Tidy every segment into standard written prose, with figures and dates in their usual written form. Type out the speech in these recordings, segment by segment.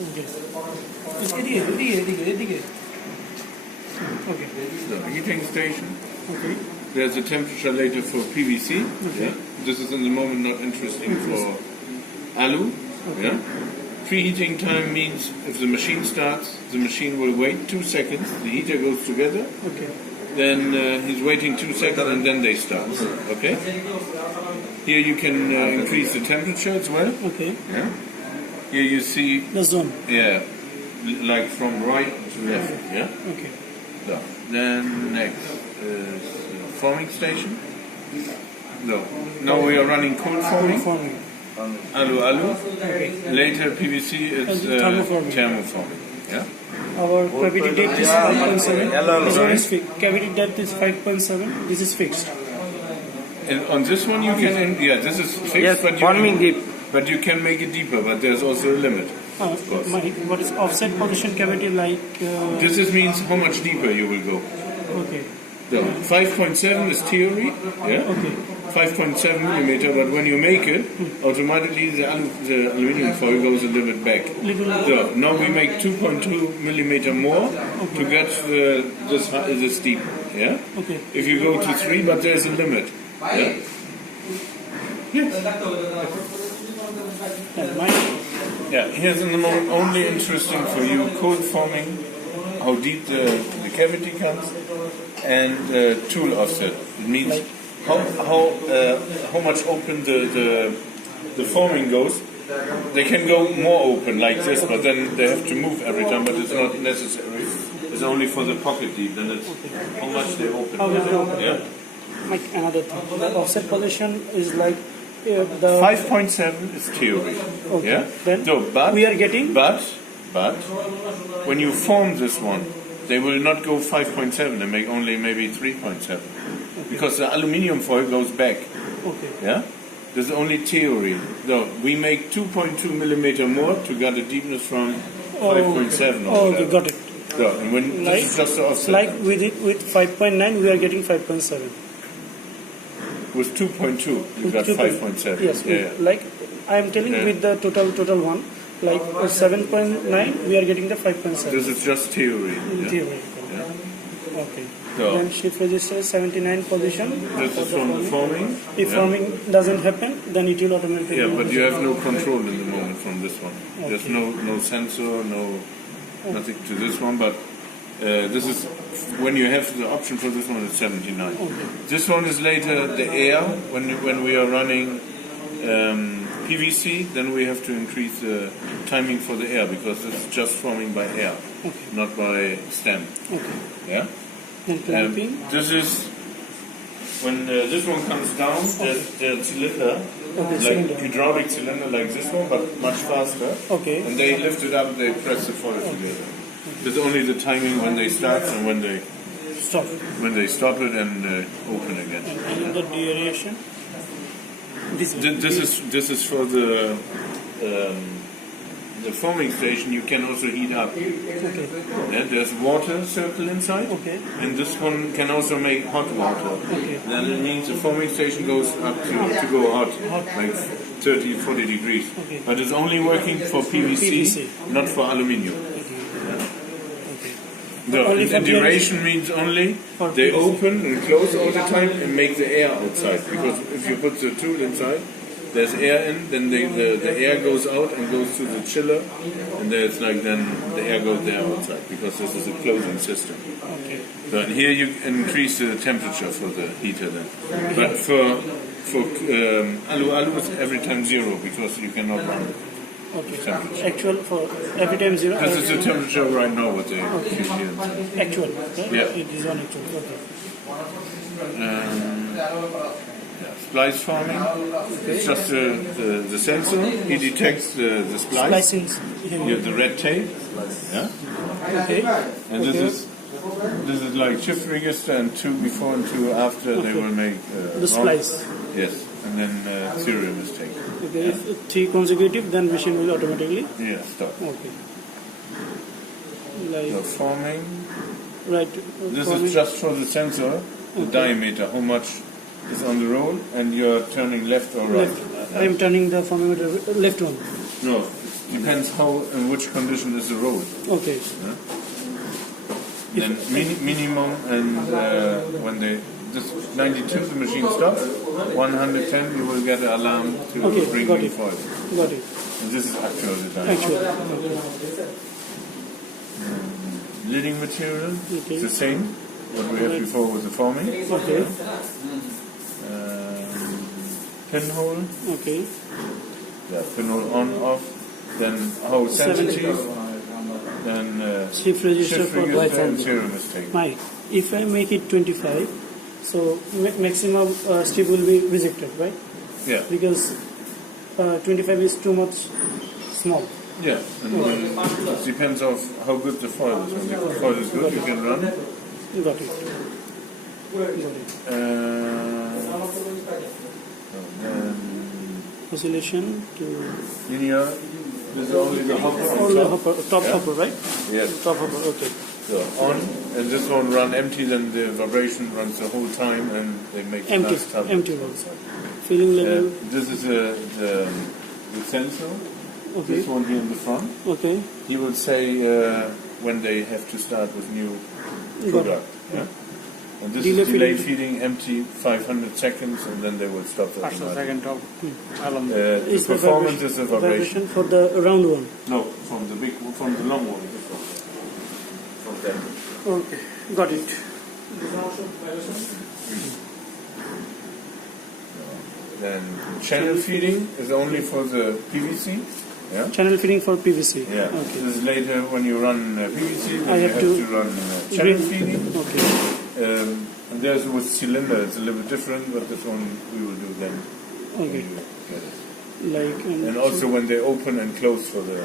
Okay. Okay. The heating station. Okay. There's a temperature later for PVC. Okay. Yeah. This is in the moment not interesting for alu. Okay. Yeah. Preheating time means if the machine starts, the machine will wait 2 seconds. The heater goes together. Okay. Then he's waiting 2 seconds and then they start. Okay. Here you can increase the temperature as well. Okay. Yeah. Here you see. The zone. Yeah. Like from right to left. Yeah. Okay. So, then next is forming station. No. Now we are running cold forming. Forming. Alu. Okay. Later PVC is thermoforming. Yeah. Our cavity depth is 5.7. This one is fixed. Cavity depth is 5.7. This is fixed. And on this one you can, this is fixed, Yes, but you can make it deeper, but there's also a limit. What is offset position cavity like? This means how much deeper you will go. Okay. So 5.7 is theory, yeah. Okay. 5.7 millimeter, but when you make it, automatically the aluminum foil goes a little bit back. So now we make 2.2 millimeter more to get this deep. Yeah. Okay. If you go to 3, but there's a limit. Yeah. Yeah. Here's in the moment only interesting for you cold forming, how deep the cavity comes, and tool offset. It means how much open the forming goes. They can go more open like this, but then they have to move every time. But it's not necessary. It's only for the pocket deep. Then it's how much they open. Yeah. Like another thing. The offset position is like the 5.7 is theory. Okay. Yeah. Then but we are getting. But when you form this one, they will not go 5.7. They make only maybe 3.7 because the aluminium foil goes back. Okay. Yeah. This is only theory. So we make 2.2 millimeter more to get a deepness from 5.7. Okay, got it. So, and when Like, this is just the offset. Like with 5.9, we are getting 5.7. With 2.2, you got 5.7. Yes. Yeah. Like I am telling with the total one, like 7.9, we are getting the 5.7. This is just theory. Theory. Yeah. Okay. So, then shift register 79 position. This is from the forming. If forming doesn't happen, then it will automatically. Yeah, but you have no control in the moment from this one. Okay. There's no sensor, nothing to this one, but this is when you have the option for this one. It's 79. Okay. This one is later the air. When we are running PVC, then we have to increase the timing for the air because it's just forming by air, not by stem. Okay. Yeah. This is when this one comes down. The cylinder, like hydraulic cylinder, like this one, but much faster. Okay. And they lift it up. They press the foil together. There's only the timing when they start and when they stop. When they stop it and open again. And the duration. This is for the forming station. You can also heat up. Okay. Yeah, there's water circle inside. Okay. And this one can also make hot water. Okay. Then it means the forming station goes up to go hot, like 30, 40 degrees. Okay. But it's only working for PVC. Not for aluminium. No, and duration means only they open and close all the time and make the air outside. Because if you put the tool inside, there's air in, then the air goes out and goes to the chiller, and then the air goes there outside because this is a closing system. Okay. So and here you increase the temperature for the heater then. But for alu is every time 0 because you cannot run it. Okay. Actual for every time 0. This is the temperature right now. What they feel here inside. Actual. Okay? Yeah. It is on actual. Okay. Splice forming. It's just the sensor. He detects the splice. Splicing. You have the red tape. Yeah. Okay. And this is like shift register, and 2 before and 2 after they will make the splice. Yes, and then serial mistake. Okay. If 3 consecutive, then machine will automatically. Yeah, stop. Okay. So forming. Right. This is just for the sensor, the diameter, how much is on the roll, and you're turning left or right. I am turning the thermometer left one. No, Depends how in which condition is the road. Okay. Yeah? Then minimum and when they this 92 the machine stops, 110 you will get an alarm to bring got me it. forward. Got it. And this is actual design. Actually. Okay. Leading material, Okay. it's the same what we had before with the forming. Okay. Pinhole, Okay. yeah, pinhole on off. Then how sensitive. Then Shift register for register and serial mistake. Mike, if I make it 25, so maximum strip will be rejected, right? Yeah. Because 25 is too much small. Yeah, and then it depends of how good the foil is. When the foil is good, you can run. Got it. Then Oscillation to linear. This is only the hopper on all the top. hopper, top Yeah. hopper, right? Yes. Top hopper, okay. So on, and this one run empty, then the vibration runs the whole time, and they make Empty, nice tunnel. empty ones. Feeling level, This is the sensor. okay, This one here in the front. okay. He will say when they have to start with new Got product. Yeah? And this Delay is delay feeding. feeding empty 500 seconds, and then they will stop the automatic. The Is the performance is the vibration. for the round one. No, from the long one. From that. Okay, got it. Then channel feeding is only for the PVC. Yeah. Channel feeding for PVC. Yeah. Okay. This is later when you run PVC. Then I you have have to to run channel feeding. Okay. And there's with cylinder. It's a little bit different, but this one we will do then. when Okay. you get it. Like And also when they open and close for the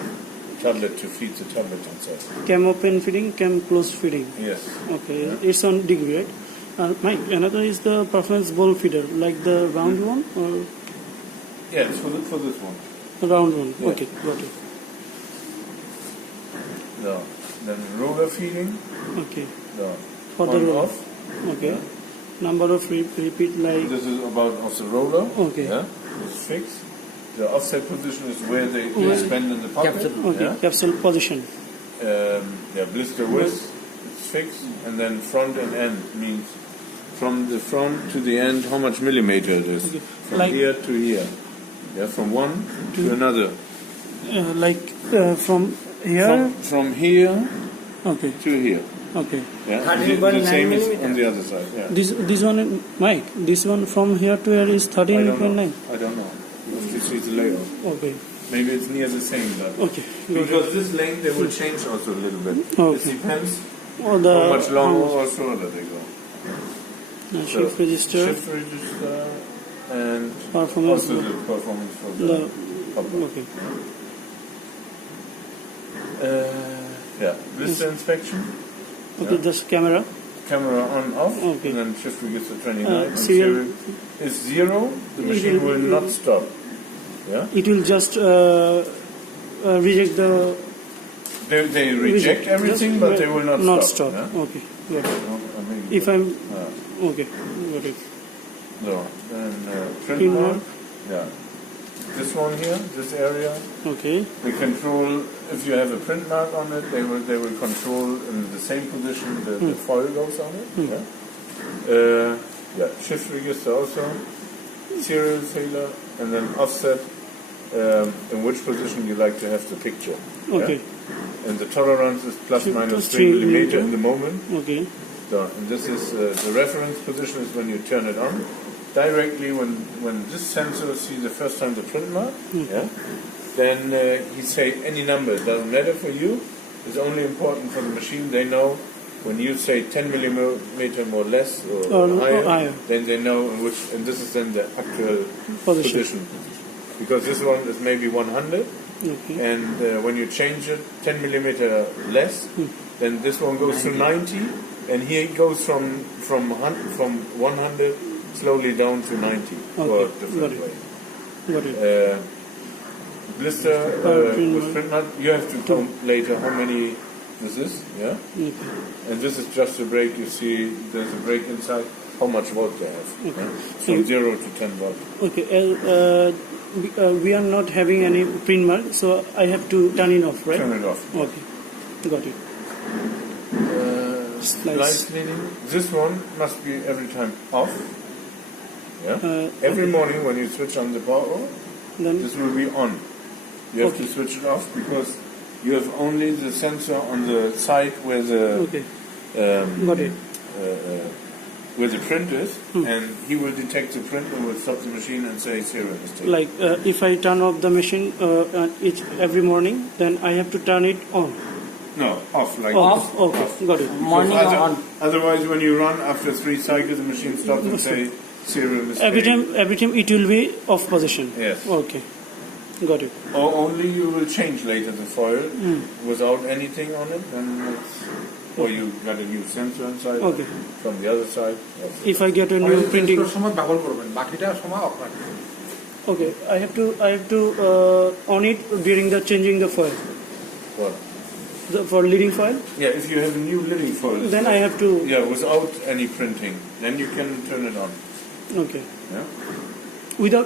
tablet to feed the tablet inside. cam open feeding, cam close feeding. Yes. Okay, it's on degree, right? Mike, another is the performance ball feeder, like the round one or Yes, for this one. round one. Yeah. Okay, got it. No. Then roller feeding. Okay, No. for the On roller. off. Okay, number of repeat like This is about also roller. Okay. Yeah. It's fixed. The offset position is where they Where- expand in the pocket. okay Yeah. capsule position. Blister width is fixed, and then front and end means from the front to the end how much millimeter it is. Okay. From Like- here to here. Yeah, from one to another. From here. From here Okay, to here. okay. Yeah. The same is on the other side. Yeah. This one, Mike. This one from here to here is I don't 13.9. know. I don't know. You have to see the layout. Okay, Maybe it's near the same, but okay. Got it. because this length they will change also a little bit. Okay. It depends Or the how much longer or shorter they go. shift register, Shift register and performance. also the performance for The the hopper. okay, Yeah, blister inspection, okay. Just camera. camera on off, Okay. and then shift register 29. And serial- is 0, the machine will not stop. Yeah, It will just reject the. they reject everything, just but they will not stop. Yeah? Okay, got it. Maybe. If I'm okay, got it. No, then print Print mark. mark. Yeah, this one here, this area. Okay, They control, if you have a print mark on it, they will control in the same position the foil goes on it. Yeah, shift register also, serial failure, and then offset in which position you like to have the picture. okay, Yeah? And the tolerance is plus Shift minus to 3 3 millimeter in the moment. okay, So, and this is the reference position is when you turn it on. Directly when this sensor sees the first time the print mark, yeah, then he say any number, it doesn't matter for you, it's only important for the machine. They know when you say 10 millimeter more less or higher, then they know in which, and this is then the actual position. Because this one is maybe 100, okay, and when you change it 10 millimeter less, then this one goes to 90, and here it goes from 100 slowly down to 90 or different way. got it. Blister with print mark, you have to count later how many This is, yeah. Okay. And this is just a brake. You see, there's a brake inside. How much volt they have? Okay. Yeah? From 0 to 10 volt. Okay. We are not having any print mark, so I have to turn it off, right? Turn it off. Okay. Got it. Splice leading. This one must be every time off. Yeah. Every okay. morning when you switch on the power, Then this will be on. You have Okay. to switch it off because you have only the sensor on the side where the okay. Got it. where the print is, and he will detect the print and will stop the machine and say serial mistake. Like if I turn off the machine every morning, then I have to turn it on. No, off like Off. this. Okay. Got it. Morning Because on. Otherwise, when you run after 3 cycles, the machine stops and say serial mistake. Every time it will be off position. Yes. Okay. Got it. Or only you will change later the foil without anything on it, then it's, or you got a new sensor inside Okay. from the other side. If I get a new printing. সময় ব্যবহার করবেন বাকিটা সময় of রাখবেন Okay. I have to on it during the changing the foil. What? For leading foil. Yeah, if you have a new leading foil. Then I have to. Yeah, without any printing, then you can turn it on. Okay. Yeah. Without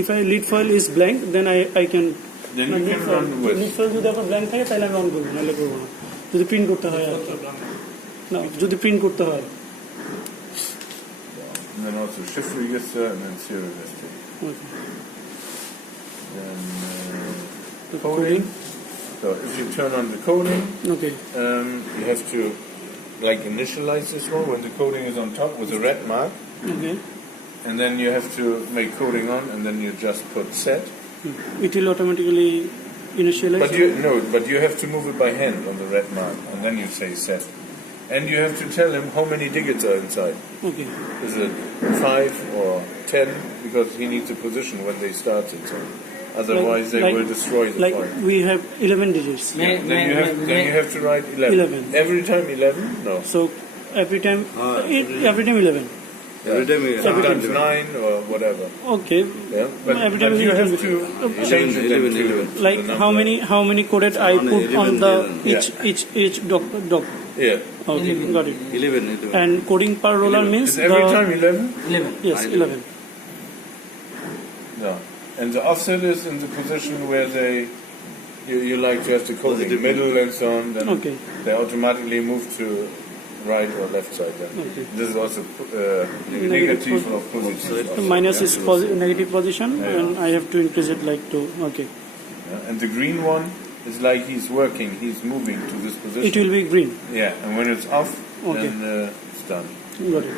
if I lead foil is blank, then I can. Then you can run with. lead foil যদি আপনার blank থাকে তাহলে আমি on করব নাহলে করব না যদি প্রিন্ট করতে হয় আর কি। না যদি প্রিন্ট করতে হয় And then also shift register and then serial register. Okay. Then The coding. So if you turn on the coding, Okay. you have to like initialize this one when the coding is on top with a red mark, Okay. and then you have to make coding on, and then you just put set. It will automatically initialize. But you have to move it by hand on the red mark, and then you say set. And you have to tell him how many digits are inside. Okay. Is it 5 or 10? Because he needs a position when they start it. So otherwise, they will destroy the Like file. we have 11 digits. Then you have to write 11. 11. Every time 11? No. So every time, every time 11. Every time we Sometimes 9 or whatever. Okay. Yeah. But Every time you we have to change it 11, then to 11. Like the how many coded I put on 11, the 11. each doc. Yeah. Okay, got it. 11. And coding per roller means Is every time 11? 11 yes 11. No. And the offset is in the position where you like to have the coding Positive. middle and so on. Then Okay. they automatically move to right or left side. Then Okay. this is also negative or positive. The minus is negative position, and I have to increase it like to okay. Yeah. And the green one is like he's working, he's moving to this position. It will be green. Yeah, and when it's off, Okay. then it's done. Got it.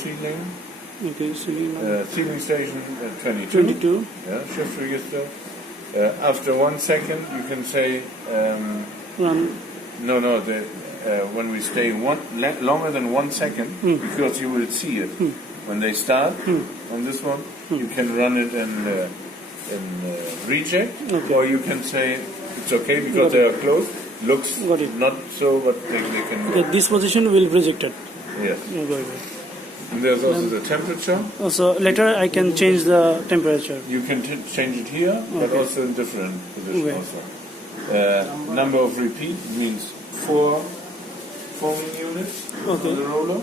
Ceiling, Okay, ceiling station 22. 22. Yeah, shift register. After 1 second, you can say Run. no. When we stay longer than 1 second, because you will see it when they start on this one, you can run it in reject, Okay. or you can say it's okay because they are closed. Looks Got it. not so, but they can. Okay, this position will be rejected. Yes. Yeah, got it. And there's also the temperature. Also later I can change the temperature. You can change it here, but Okay. also in different positions. Okay. Also, number of repeat means 4 forming units Okay. on the roller.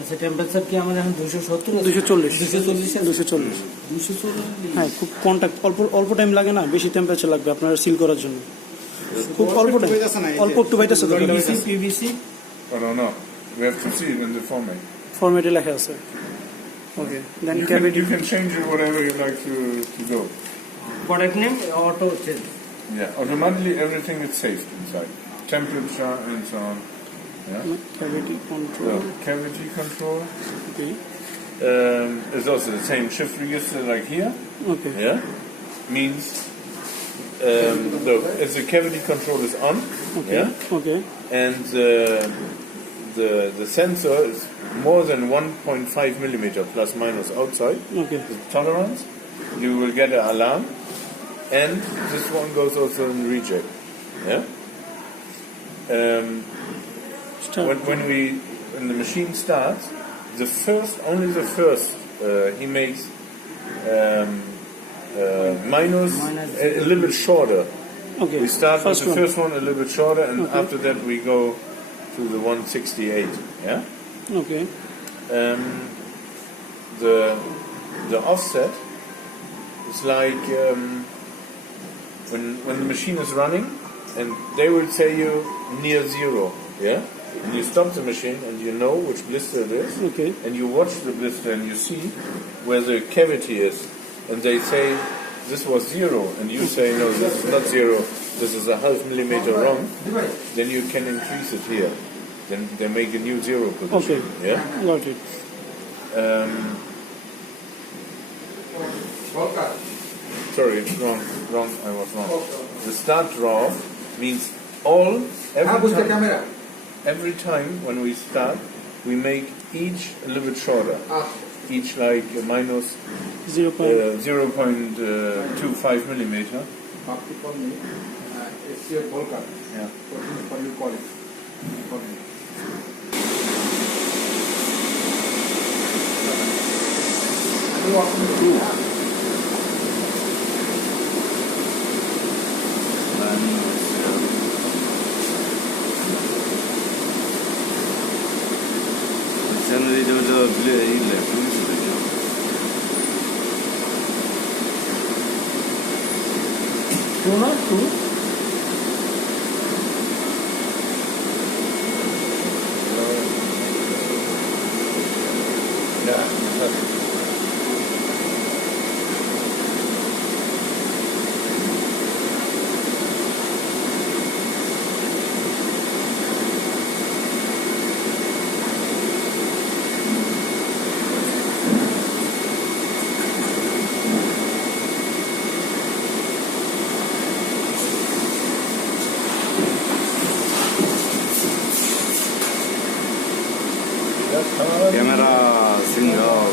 আচ্ছা temperature কি আমাদের এখন 270 240 240 240 240 হ্যাঁ খুব contact অল্প time লাগে না বেশি টেম্পারেচার লাগবে আপনার সিল করার জন্য খুব অল্প টাইম অল্প একটু বাইতেছে তো PVC I don't know. We have to see it in the format. ফরম্যাটে লেখা আছে ওকে দেন You can change it whatever you like to go. Product name auto change Yeah, automatically everything is saved inside. Temperature and so on. Yeah. cavity So, control cavity control okay is also the same shift register like here. okay Yeah, means so if the cavity control is on, okay yeah, okay and the sensor is more than 1.5 millimeter plus minus outside okay the tolerance, you will get an alarm, and this one goes also in reject. Yeah. start When the machine starts, only the first he makes minus a little bit shorter. Okay. We start with First the one. first one a little bit shorter, and Okay. after that we go to the 168. Yeah. Okay. The offset is like when the machine is running, and they will say you near zero. Yeah. And you stop the machine, and you know which blister it is. Okay. And you watch the blister, and you see where the cavity is, and they say this was zero, and you say no, this is not zero, this is a half millimeter wrong. Then you can increase it here. Then they make a new zero position. Okay. Yeah. Got it. Sorry, it's wrong. I was wrong. The start draw means every time when we start, we make each a little bit shorter. Each like a minus 0.25 millimeter. Yeah. Generally, don't Camera single.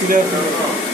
See that?